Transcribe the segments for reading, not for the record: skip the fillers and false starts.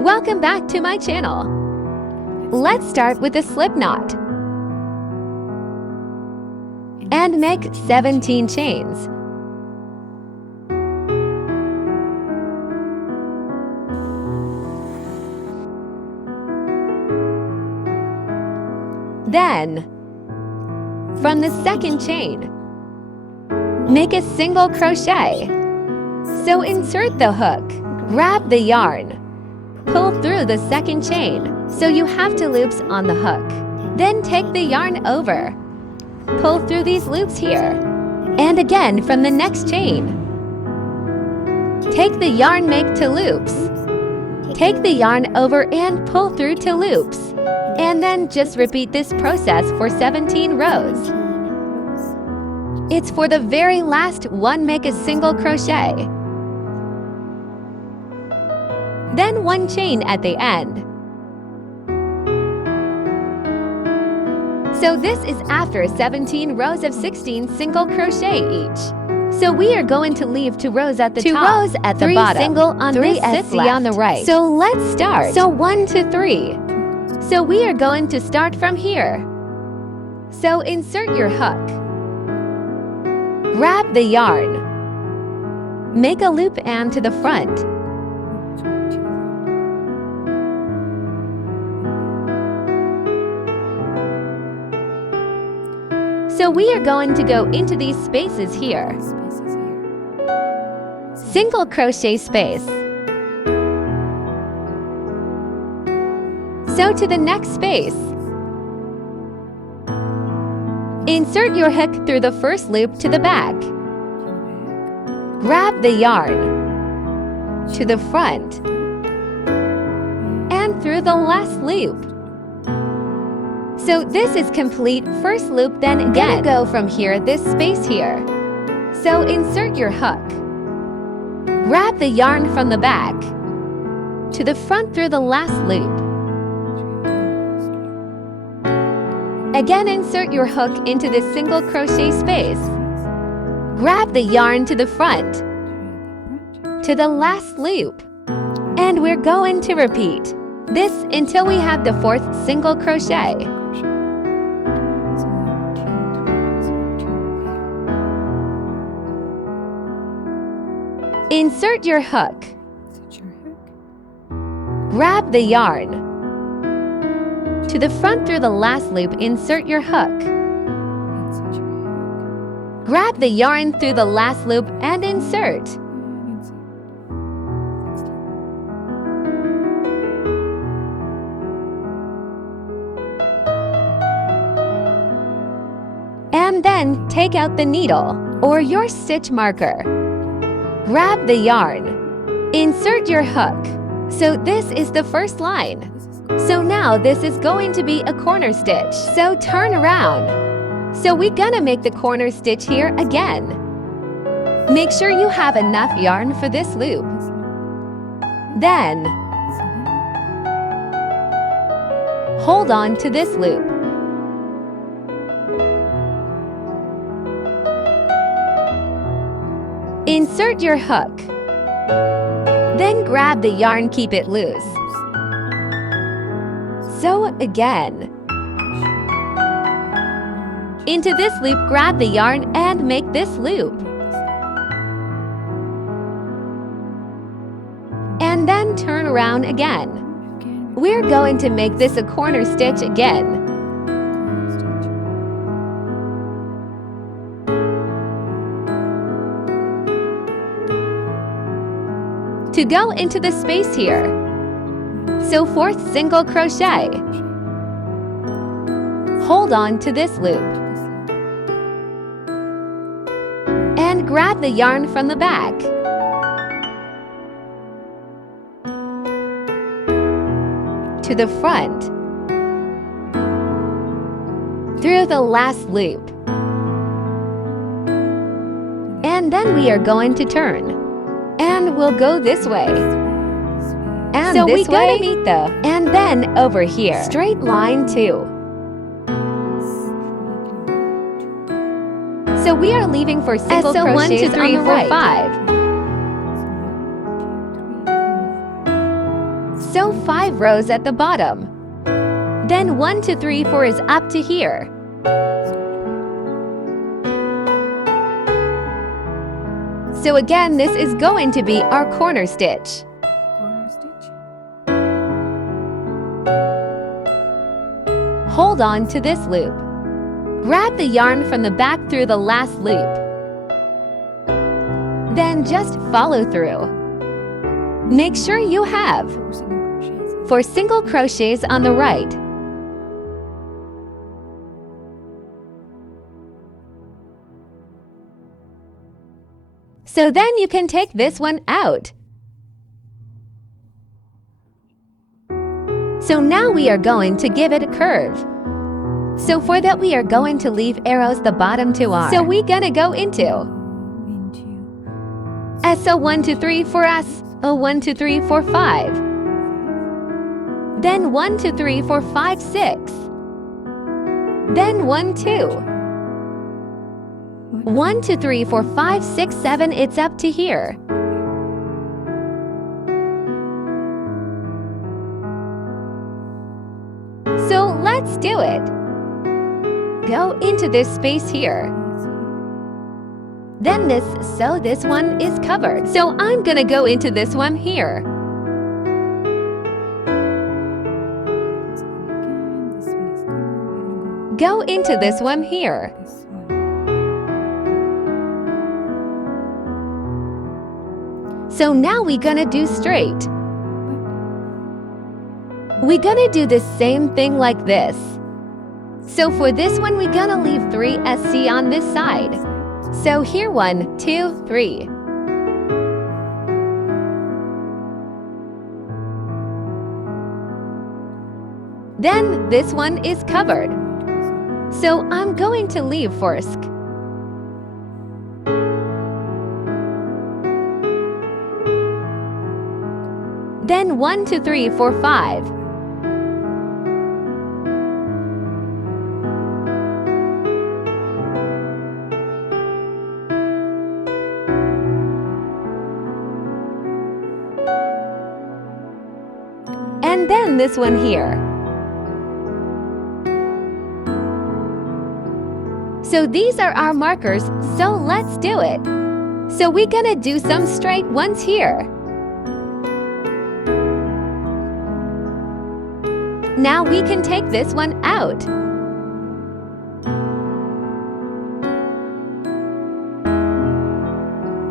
Welcome back to my channel. Let's start with a slip knot and make 17 chains. Then, from the second chain, make a single crochet. So insert the hook, grab the yarn, pull through the second chain, so you have 2 loops on the hook. Then take the yarn over, pull through these loops here, and again from the next chain. Take the yarn, make 2 loops. Take the yarn over and pull through 2 loops. And then just repeat this process for 17 rows. It's for the very last one, make a single crochet. Then 1 chain at the end. So this is after 17 rows of 16 single crochet each. So we are going to leave 2 rows at the top, 2 rows at the 3 bottom, single on 3 this empty left. on the right. So let's start. So 1 to 3. So we are going to start from here. So insert your hook. Grab the yarn. Make a loop and to the front. So we are going to go into these spaces here. Single crochet space. So to the next space. Insert your hook through the first loop to the back. Grab the yarn to the front and through the last loop. So this is complete first loop, then again go from here, this space here. So insert your hook. Grab the yarn from the back to the front through the last loop. Again, insert your hook into the single crochet space. Grab the yarn to the front to the last loop. And we're going to repeat this until we have the 4th single crochet. Insert your hook. Grab the yarn to the front through the last loop, insert your hook. Grab the yarn through the last loop and insert. And then take out the needle or your stitch marker. Grab the yarn. Insert your hook. So this is the first line. So now this is going to be a corner stitch. So turn around. So we're gonna make the corner stitch here again. Make sure you have enough yarn for this loop. Then hold on to this loop. Insert your hook. Then grab the yarn, keep it loose. So again, into this loop, grab the yarn and make this loop. And then turn around again. We're going to make this a corner stitch again. To go into the space here. So 4th single crochet. Hold on to this loop. And grab the yarn from the back. To the front. Through the last loop. And then we are going to turn. And we'll go this way. And so this way, meet and then over here. Straight line 2. So we are leaving for single crochets 1, 2, 3, 4, 5. Sew 5 rows at the bottom. Then 1 2 3 4 is up to here. So again, this is going to be our corner stitch. Hold on to this loop. Grab the yarn from the back through the last loop. Then just follow through. Make sure you have 4 single crochets on the right. So then you can take this one out. So now we are going to give it a curve. So for that we are going to leave arrows the bottom to our. So we gonna go into So 1 2 3 for us. 1 2 3 4 5. Then 1 2 3 4 5 6. Then 1 2. 1 2 3 4 5 6 7. It's up to here. So let's do it. Go into this space here. Then this one is covered. So I'm gonna go into this one here. Go into this one here. So now we're gonna do straight. We're gonna do the same thing like this. So for this one, we're gonna leave 3 SC on this side. So here 1 2 3. Then this one is covered. So I'm going to leave first. Then 1 2 3 4 5. And then this one here. So these are our markers, so let's do it. So we're gonna do some straight ones here. Now we can take this one out.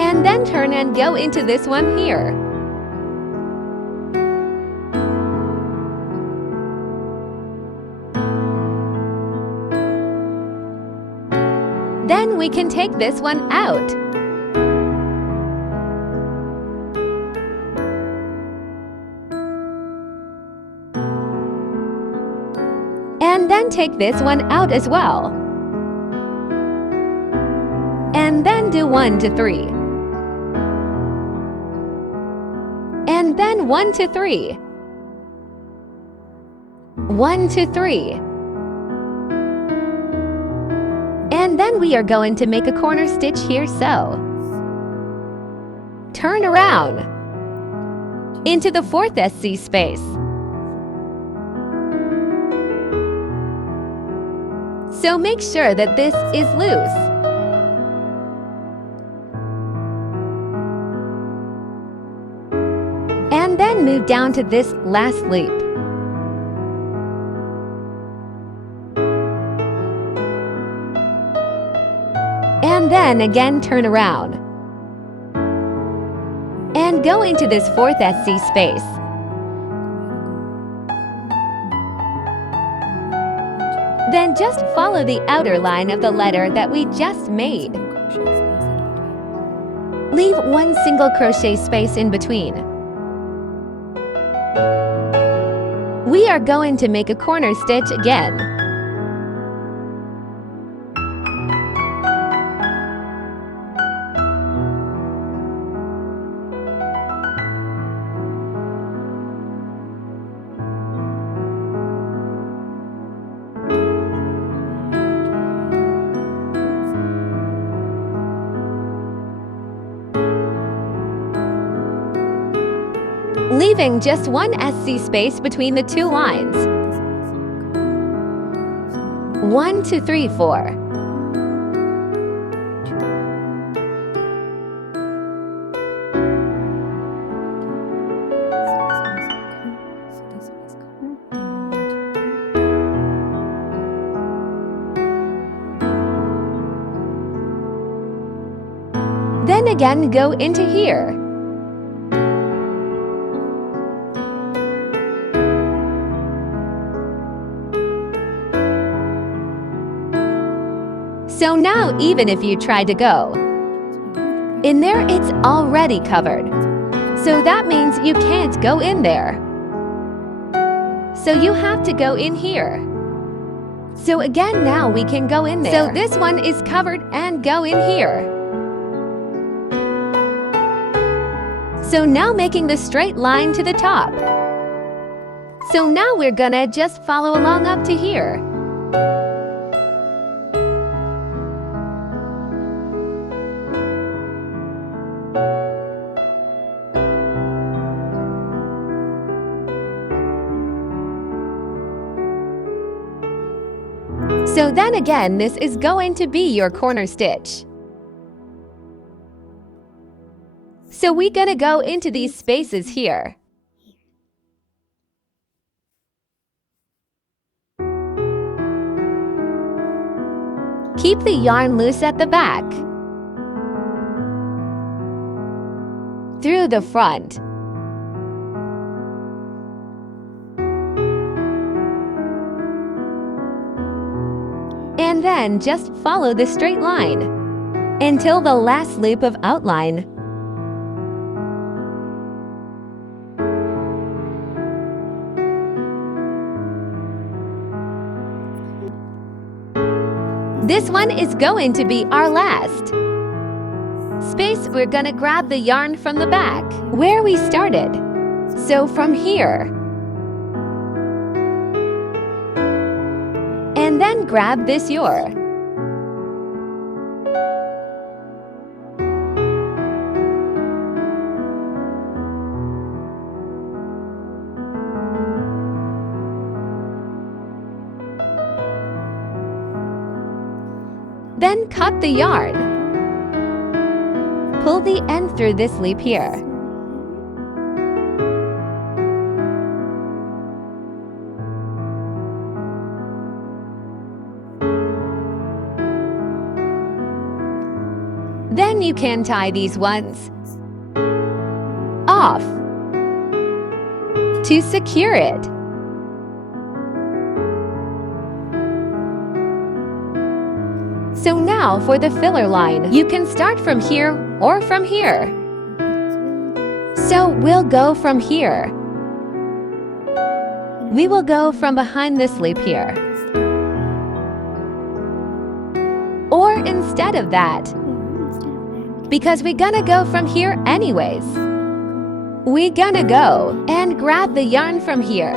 And then turn and go into this one here. Then we can take this one out. And then take this one out as well. And then do 1 2 3. And then 1 2 3. 1 2 3. And then we are going to make a corner stitch here, so turn around into the 4th SC space. So make sure that this is loose. And then move down to this last loop. And then again turn around. And go into this 4th SC space. Then just follow the outer line of the letter that we just made. Leave 1 single crochet space in between. We are going to make a corner stitch again. leaving just one SC space between the two lines. 1, 2, 3, 4. Then again, go into here. So now, even if you try to go in there, it's already covered. So that means you can't go in there. So you have to go in here. So again, now we can go in there. So this one is covered and go in here. So now making the straight line to the top. So now we're gonna just follow along up to here. So then again, this is going to be your corner stitch. So we're gonna go into these spaces here. Keep the yarn loose at the back, through the front, and then just follow the straight line until the last loop of outline. This one is going to be our last space. We're gonna grab the yarn from the back where we started. So from here, and then grab this yarn. Then cut the yarn. Pull the end through this loop here. Then you can tie these ones off to secure it. So now for the filler line, you can start from here or from here. So we'll go from here. We will go from behind this loop here. Or instead of that, because we're gonna go from here anyways, we're gonna go and grab the yarn from here.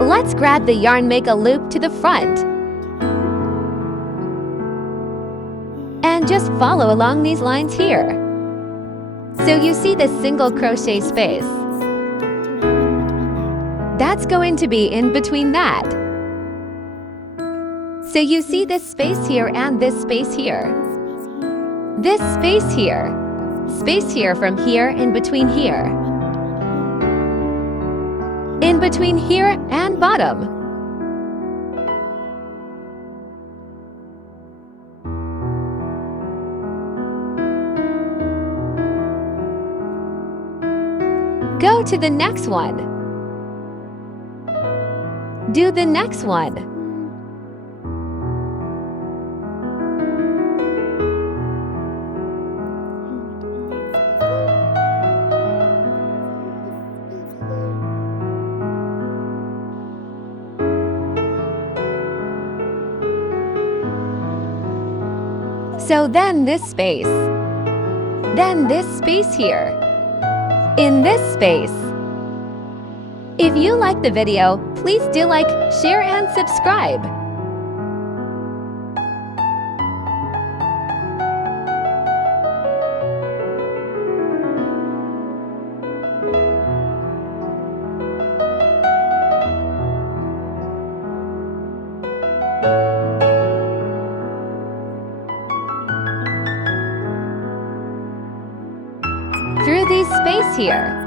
Let's grab the yarn, make a loop to the front, and just follow along these lines here. So you see the single crochet space. That's going to be in between that. So you see this space here and this space here. This space here from here, in between here. In between here and bottom. Go to the next one. Do the next one. So then this space. Then this space here. In this space. If you like the video, please do like, share, and subscribe. Through this space here.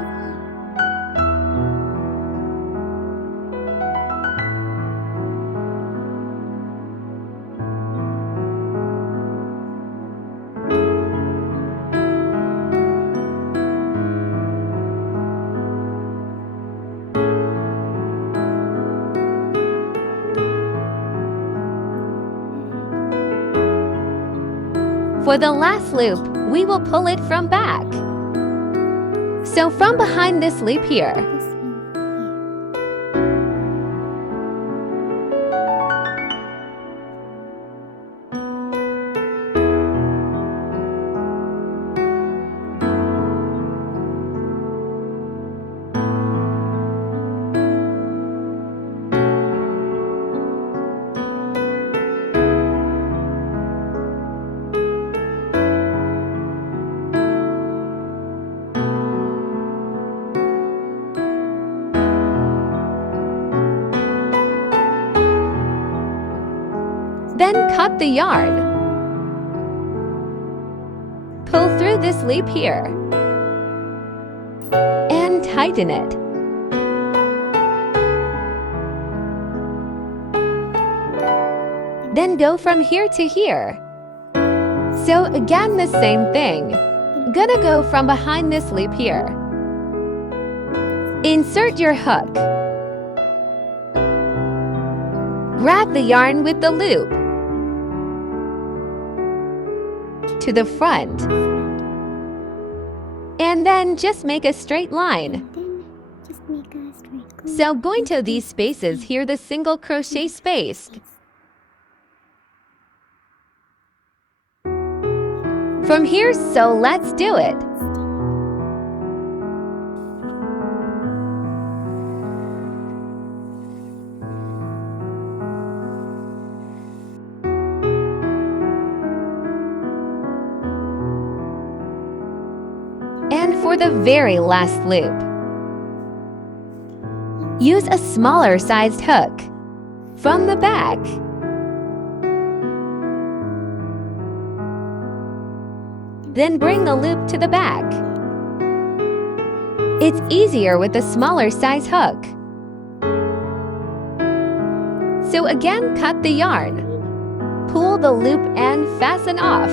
For the last loop, we will pull it from back. So from behind this loop here, then cut the yarn. Pull through this loop here and tighten it. Then go from here to here. So again, the same thing. Gonna go from behind this loop here. Insert your hook. Grab the yarn with the loop to the front, and then just make a straight line. So going to these spaces here, the single crochet space. From here, so let's do it. And for the very last loop, use a smaller sized hook from the back. Then bring the loop to the back. It's easier with a smaller size hook. So again, cut the yarn, pull the loop and fasten off.